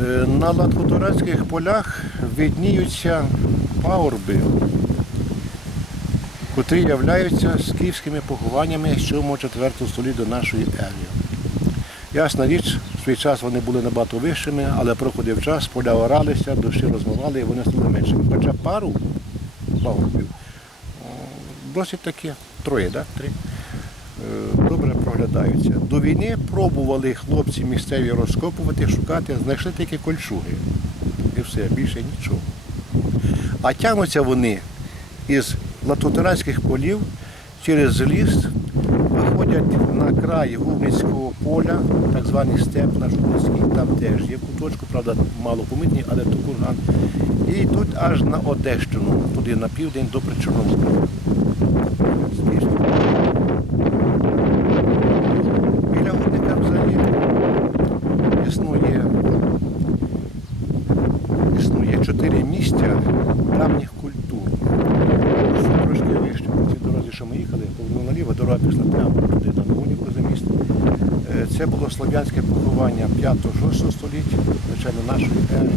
Е, На латхоторецьких полях видніються пагорби, котрі являються скіфськими похованнями 7-4 століття до нашої ери. Ясна річ, в свій час вони були набагато вищими, але проходив час, поля оралися, дощі розмивали і вони стали меншими. Хоча пару пагорбів досить таки, троє, да? три, добре проглядаються. До війни пробували хлопці місцеві розкопувати, шукати, знайшли тільки кольчуги. І все, більше нічого. А тягнуться вони із латутеранських полів через ліс, виходять на край Губницького поля, так званий степ наш Губницький, там теж є куточку, правда, мало помітні, але то курган. І йдуть аж на Одещину, туди на південь до Причорноморя. Місця давніх культур. Трошки вище по цій дорозі, що ми їхали, повернули наліво, дорога пішла прямо туди на Новоніку за місто. Е, Це було слов'янське поховання 5-6 століття, звичайно, нашої ери.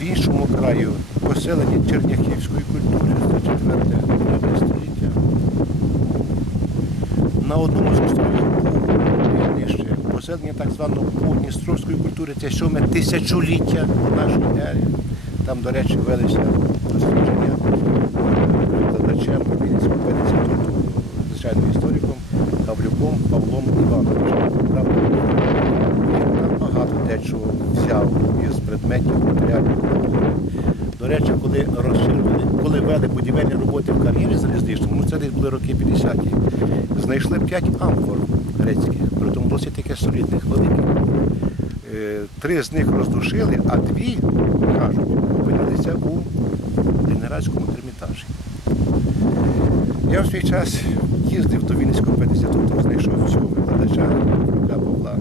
В іншому краю поселення черняхівської культури, це 4 століття. На одному з нижче поселення так званого Подністровської культури, це сьоме тисячоліття нашої ери. Там, до речі, велися дослідження викладачем Вінницького інституту, звичайно, істориком Гавлюком Павлом Івановичем. Він багато дечого взяв із предметів матеріалів культури. До речі, коли розширювали, коли вели будівельні роботи в кар'єрі залізничному, ну це десь були роки 50-ті, знайшли п'ять амфор грецьких, притому досить таке солідних, великих. Е, Три з них роздушили, а дві, кажуть, опинилися у Лінградському термітажі. Я в свій час їздив до Вінницького пединституту, знайшов цього викладача Павла.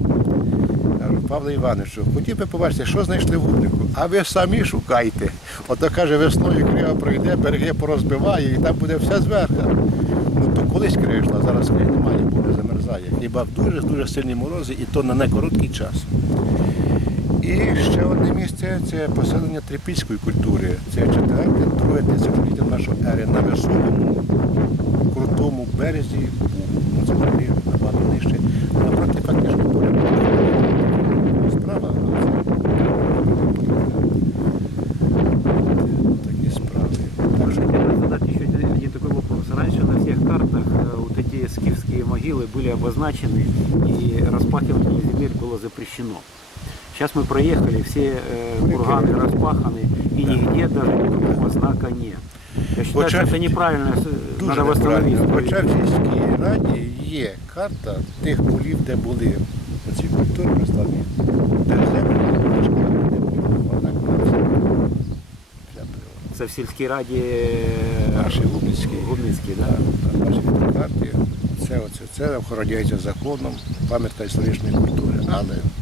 Кажу, Павло Івановичу, хотів би побачити, що знайшли в губнику, а ви самі шукайте. Ото каже, весною крива пройде, береги порозбиває і там буде все зверху. Колись кришла, зараз немає, буде замерзає. Хіба в дуже-дуже сильні морози, і то на некороткий час. І ще одне місце це поселення трипільської культури. Це четверте, друге тисячоліття нашої ери на високому, крутому березі Ну, це набагато нижче. э, вот эти скифские могилы были обозначены, и распахивание земель было запрещено. Сейчас мы проехали, все э, курганы распаханы, и нигде даже никакого знака нет. Я считаю, что это неправильно, с- Дуже надо восстановить. неправильно. Хоча в сільській раді є карта тих полів, де були ці культури представлені, де землі позначені, де були однак вона вся- вся природна. Это в сельской раде э, Наші губницькі. Губницкий, да? Так, Так, Це, оце, це охороняється законом, пам'ятка історичної культури. Але